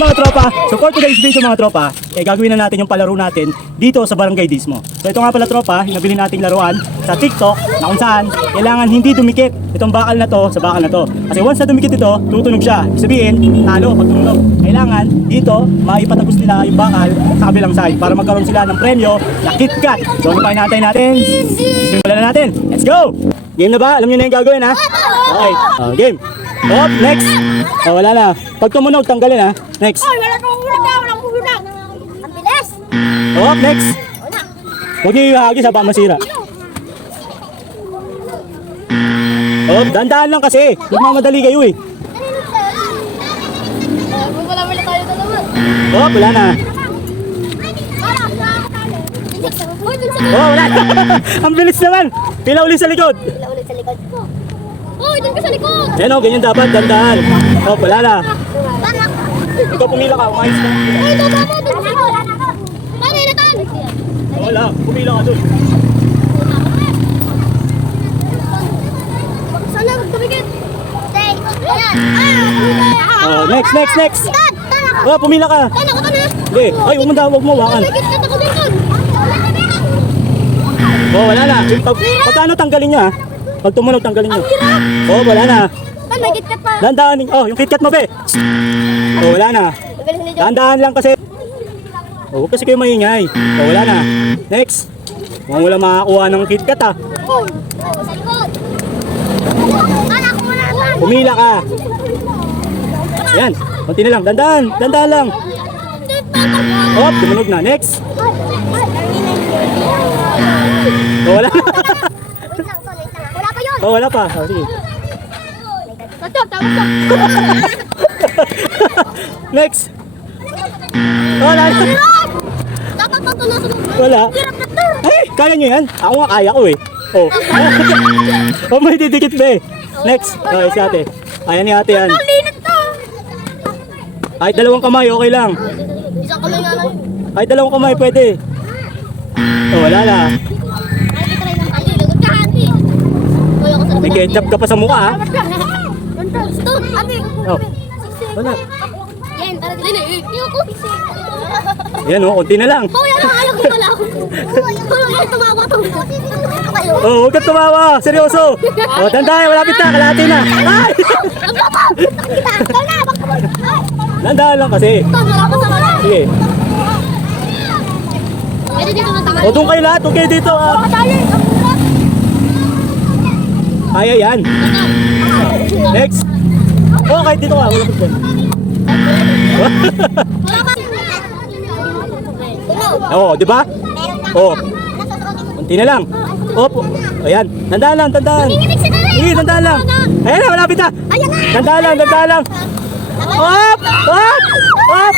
mga tropa, so for today's video mga tropa, gagawin na natin yung palaro natin dito sa Barangay Dismo. So ito nga pala tropa, yung nabili nating laruan sa TikTok na kung saan kailangan hindi dumikit itong bakal na to sa bakal na to. Kasi once na dumikit ito, tutunog siya. Ibig sabihin, talo pag tumunog. Kailangan dito, maipatagos nila yung bakal sa kabilang side para magkaroon sila ng premyo na KitKat. So ano pa hinahantay natin? Simulan na natin. Let's go! Game na ba? Alam niyo na yung gagawin ha? Okay, game. Hop, next. Oh, wala na. Pag tumunog, tanggalin ha. Next. Ay, wala kang hulog na, walang hulog. Ang bilis. Hop, next. Huwag niyo ihagi sa masira. Hop, dandahan lang kasi. Nagmamadali kayo eh. Wala tayo na naman. Hop, wala na. Oh, wala na. Ang bilis naman. Pila ulit sa likod. Wala ulit sa likod ko. Oh, dun ka sa likod. Yan o, ganyan dapat. Dandahan. Hop, wala na. Tanak. Ikaw pumila ka. Umayos ka. Ay, ito ba mo? Dun sa likod. Paano yung natan? Wala. Pumila ka dun. Sana, magtumigit. Stay. Ayan. Oh, next. Tanak. Oh, pumila ka. Tanak ako na. Hindi. Ay, huwag mo wakan. Tumigit ka ako dun. Oh, wala na. Pagkano tanggalin niya ha? Pag tumunog, tanggalin niyo. Oh, wala na. Ay, may KitKat pa. Dandahan. Oh, yung KitKat mo be. Oh, wala na. Magaling na dyan. Dandahan lang kasi. Oh, huwag kasi kayo maingay. Oh, wala na. Next. Mukhang wala makakuha ng KitKat ha. Oh, sa likod. Tanak mo na. Pumila ka. Yan. Kunti na lang. Dandahan lang. Oh, tumunog na. Next. Oh, wala na. Wait lang, to, wait lang. Wala pa yun. Oh, wala pa. Oh, sige. Ito, tama to. Next. Oh, wala na. Dapat patulosan mo. Wala. Hirap na to. Ay, kaya nyo yan? Ako nga kaya ko eh. Oh. Oh, may didikit ba eh. Next. Oh, si ate. Ayan ni ate yan. Ang linit to. Kahit dalawang kamay, okay lang. Isang kamay nga lang. Kahit dalawang kamay, pwede. Oh, wala na. Ay, try ng ali. Lagot ka, ate. Kuya ko sa May ketchup ka pa sa mukha ha. Gusto, ate. Oh. Wala. Yan, tara din eh. Ayoko. Yan oh, konti na lang. Kuya, ayaw ko pala ako. Kuya, tumawa to. Oh, huwag ka tumawa. Seryoso. Oh, dandahan. Malapit na. Kalahati na. Ay! Dandahan lang kasi. Sige. Pwede dito na tama. O, doon kayo lahat. Okay dito ah. Kaya yan. Next. Oh, kahit dito ka. Wala pa dyan. Oh, di ba? Oh, konti na lang. Opo. Ayan. Dandahan lang, dandahan. Sige, dandahan lang. Ayan na, malapit na. Dandahan lang. Hop! Hop! Hop!